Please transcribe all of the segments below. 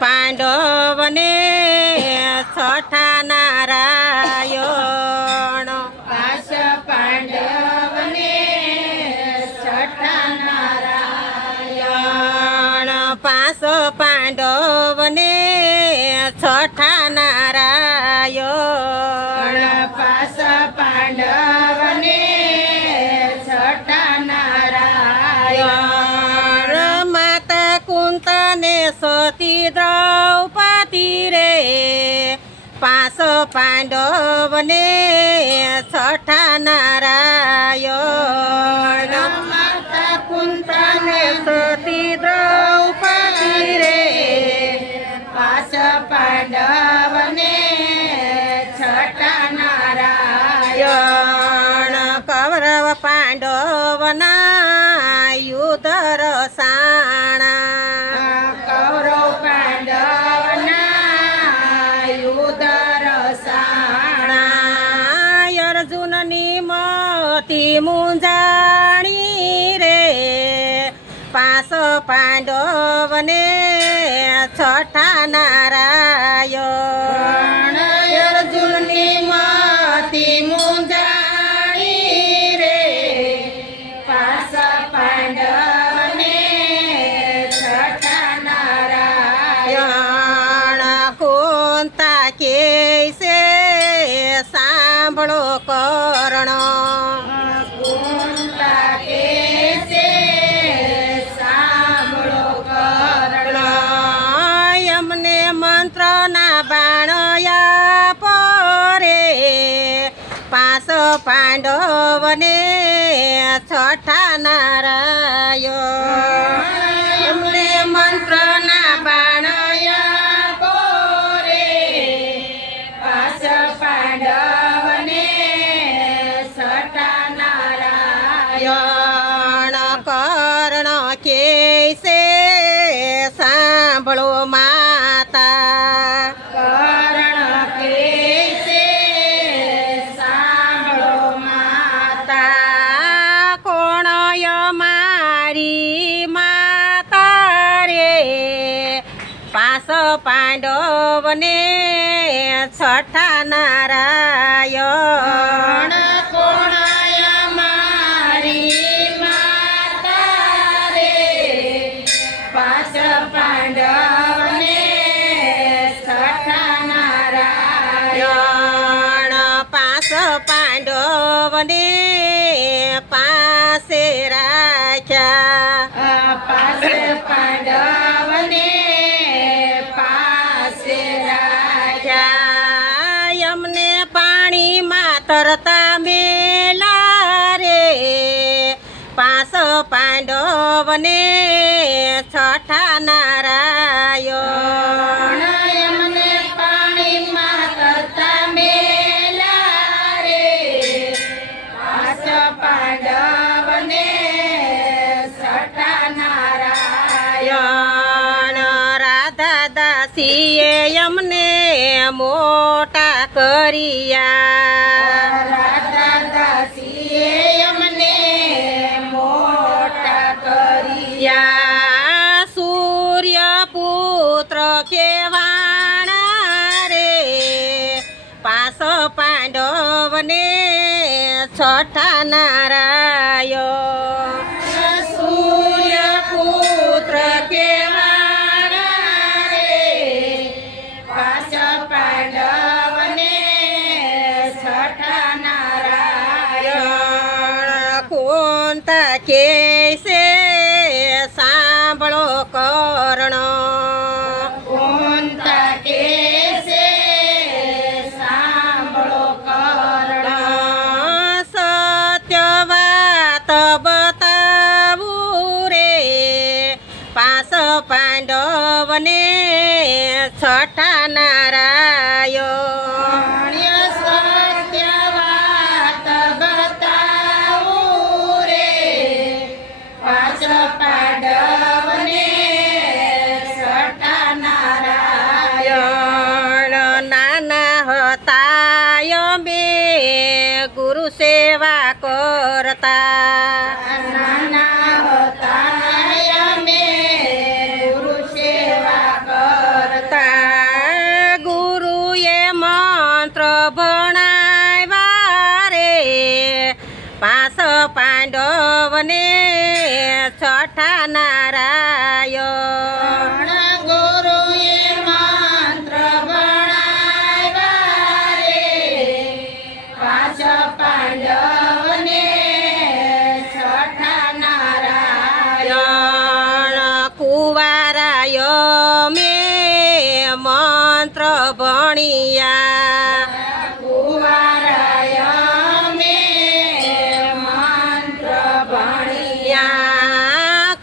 પાંડવને છઠ્ઠા નારાયણ પાંચ પાંડવને છઠ્ઠા નારાયણ પાંચ પાંડવને છઠ્ઠા નારાયણ પાંચ પાંડવને છઠ્ઠા નારાયણ માતા કુંતને સતી દ્રૌપદી રે પાંચ પાંડવને છઠ્ઠા નારાયણ માતા કુંતને સતી દ્રૌપદી રે પાંચ પાંડવને છઠ્ઠા નારાયણ કૌરવ પાંડવના યુદ્ધ રસાણા કૌરવ પાંડવના યુદ્ધ રસાણા અર્જુનની મતી મુંજાણી રે પાંચ પાંડવને છઠ્ઠા નારાયણ અર્જુનની મતી મુંજાણી રે પાંચ પાંડવને છઠ્ઠા નારાયણ કોંતા કે છે સાંભળો કર્ણ કુંતા કે છે સાંભળો કર્ણ એમને મંત્રના બાણયા પરે પાંચ પાંડવને છઠ્ઠા નારાયણ એમને મંત્રના બાણયા પોરે પાંચ પાંડવને છઠ્ઠા નારાયણ કર્ણ કે છે સાંભળો માતા કર્ણ કે છે સાંભળો માતા કોણ મારી માતા રે પાંચ પાંડવને છઠ્ઠા નારાયણ કોણાય મારી માતા રે પાંચ પાંડવને છઠ્ઠા નારાયણ પાંચ પાંડવને પાસે રાખ્યા પાંચ પાંડવને પાસે રાખ્યા એમને પાણીમાં તરતા મેલા રે પાંચ પાંડવને છઠ્ઠા નારાયણ એમને પાણીમાં તરતા મેલા રે પાંચ પાંડવને છઠ્ઠા નારાયણ રાધા દાસીએ એમને મોટા કર્યા રાધા દાસીએ અમને મોટા કર્યા સૂર્ય પુત્ર કેવાણા રે પાંચ પાંડવને છઠ્ઠા નારાયણ સૂર્ય પુત્ર કેવાણા રે પાંચ પાંડવને છઠ્ઠા નારાયણ કોંતા કે છે સાંભળો કર્ણ કોંતા કે છે સાંભળો કર્ણ સત્ય વાત બતાવું રે પાંચ પાંડવને છઠ્ઠા નારાયણ સત્ય વાત બતાવું રે પાંચ પાંડવને છઠ્ઠા નારાયણ નાના હતા અમે ગુરુ સેવા કરતા નાના હતા અમે ગુરુ સેવા કર ભણિયા કુંવારાય અમે મંત્ર ભણ્યા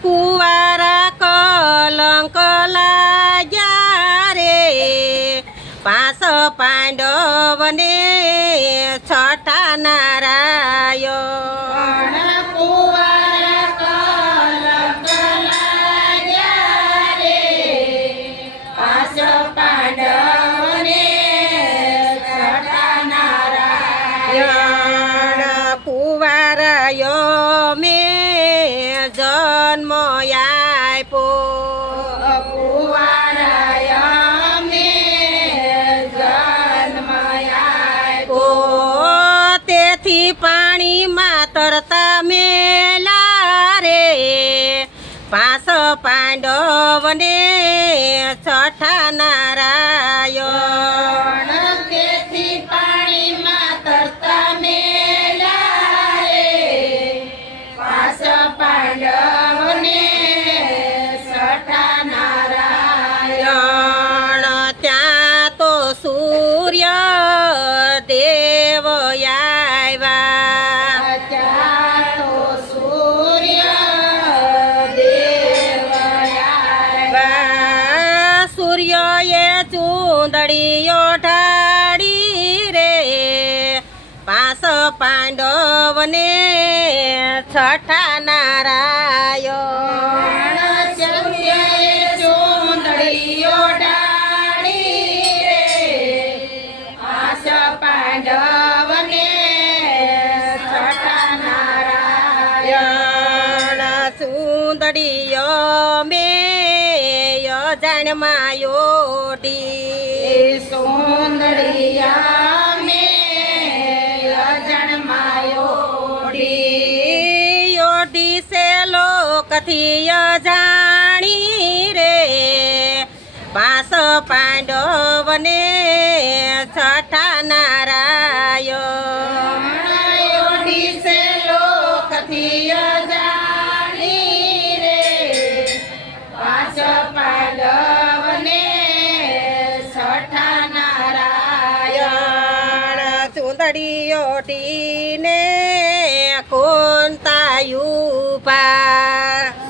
કુંવારા કલંક લાગ્યા રે પાંચ પાંડવને છઠ્ઠા નારાયણ કુંવારા કલંક લાગ્યા રે પાંચ પાંડવને છઠ્ઠા નારાયણ કુંવારાયો મેં જન્મ આપ્યો કુંવારાય અમે જન્મ આપ્યો તેથી પાણીમાં તરતા મેલા રે પાંચ પાંડવને છઠ્ઠા નારાયણ તેથી પાણીમાં તરતા મેલા રે પાંચ પાંડવને છઠ્ઠા નારાયણ ત્યાં તો સૂર્ય દેવ આવ્યા ત્યાં તો સૂર્ય દેવ આવ્યા સૂર્યએ ચૂંદડીઓ ઢાળી રે પાંચ પાંડવને છઠ્ઠા નારાયણ ચંદ્રએ ચૂંદડીઓ ઢાળી રે પાંચ પાંડવને છઠ્ઠા નારાયણ સુંદડીઓ મેં અજાણમાં યોટી સુંદરિયા મેં અજન્માયોડી યોટી સે લોકથી અજાણી રે પાંચ પાંડવને છઠ્ઠા નારાયણ યોડી સે લોકથી અજાણી રે પાંચ પાંડવને છઠ્ઠા નારાયણ સુંદડીઓ ટીને કોંતાયુપા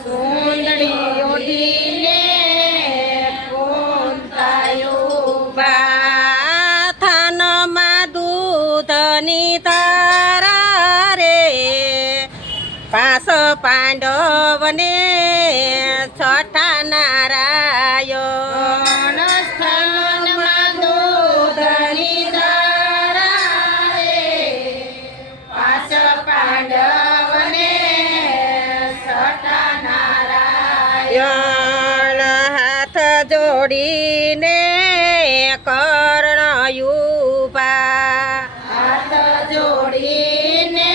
સુંદરી ઓઢીને કોંતાયો થાનમાં દૂધની ધારા રે પાંચ પાંડવને છઠ્ઠા નારાયણ સ્થાનમાં દૂધની ધારા રે પાંચ પાંડવને છઠ્ઠા નારાયણ હાથ જોડીને કર્ણયુપા હાથ જોડીને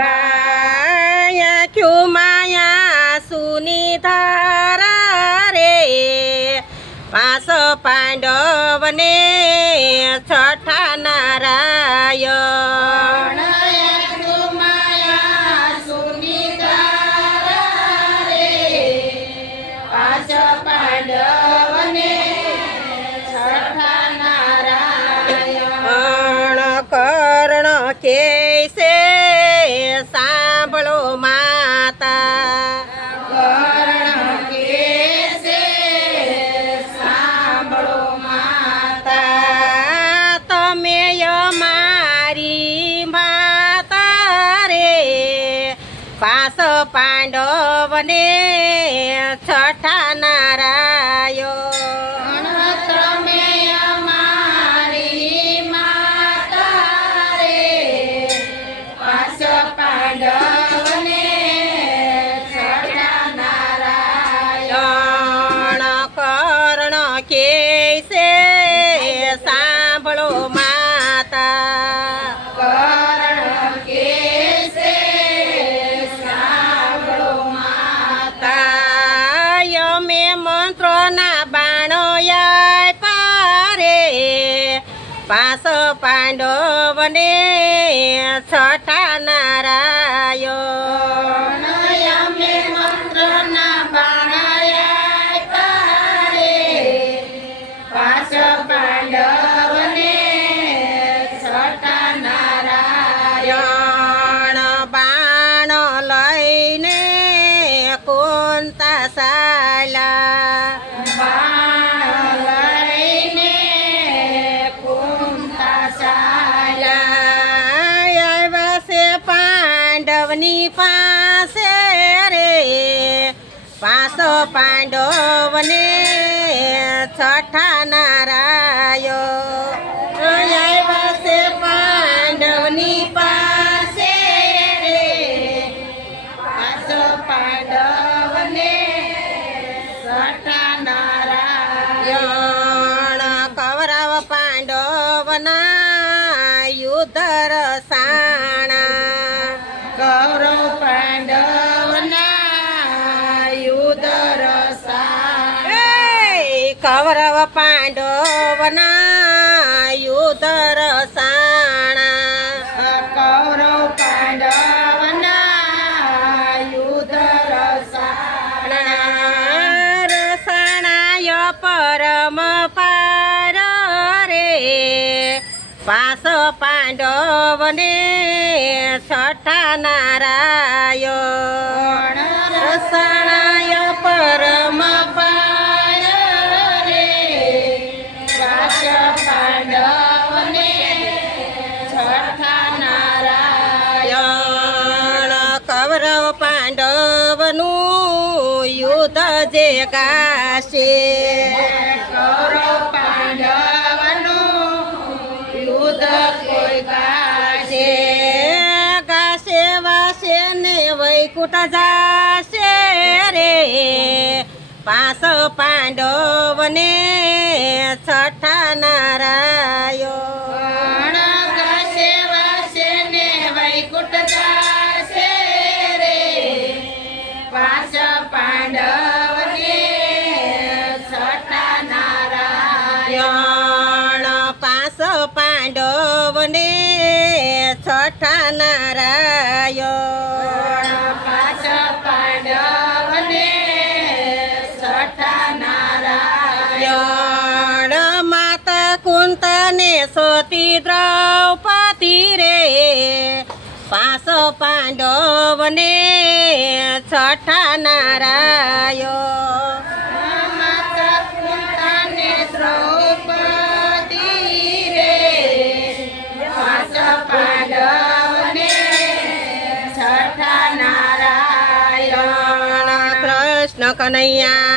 કર્ણયુબા ક્યુ માયા સુની ધારા રે પાંચ પાંડવને છઠ્ઠા નારાયણ પાંડવને છઠ્ઠા નારાયણ કર્ણ કે છે સાંભળો માતા કર્ણ કેસે સાંભળો માતા તમે અમારી માતા રે પાંચ પાંડવને છઠ્ઠા નારાયણ તમે અમારી માતા રે પાંચ પાંડવને છઠ્ઠા નારાયણ કર્ણ કે છે સાંભળો માતા કર્ણ કેસે સાંભળો માતા અમે મંત્રોના બાણો આપ્યા રે પાંચ પાંડવને છઠ્ઠા નારાયણ અમે મંત્રના બાણાયા રે ચાલા બાણ લઈને કુંતા ચાલ્યા આવ્યા છે પાંડવની પાસે રે પાસો પાંડવને છઠ્ઠા નારાયો આવ્યા છે પાંડવની પાસે રે પાછો પાંડવને છઠ્ઠા નારાયણ યણ કૌરવ પાંડવના યુદ્ધ રસાણા કૌરવ પાંડવના યુદ્ધ રસા કૌરવ પાંડવના યુદ્ધ રસાણા કૌરવ પાંડવના યુદ્ધ રસા રસાણાય પરમ પાર રે પાસ પાંડવને છઠ્ઠા નારાયો રસાણાય પરમ પાર રે પાછ પાંડવને છઠ્ઠા નારાયણ યણ કૌરવ પાંડવનું યુદ્ધ જે ગાશે કૌરવ પાંડવનું યુદ્ધ કોઈ ગાશે ગાશે વાસે ને વૈકુંઠ જાશે રે પાસ પાંડવને છઠ્ઠા નારાયો ગાશે વાસે ને વૈકુંઠ જાશે રે પાછ પાંડવને છઠ્ઠા નારાયણ યણ પાસ પાંડવને છઠ્ઠા નારાયો પાછ પાંડવને છઠ્ઠા નારાયણ યણ માતા કુંતને સોતી દ્રૌપદી રે પાસ પાંડવને છઠ્ઠા નારાયો માતા કુંતાને દ્રૌપદી રે પાછ પાંડવને છઠ્ઠા નારાયણ કૃષ્ણ કનૈયા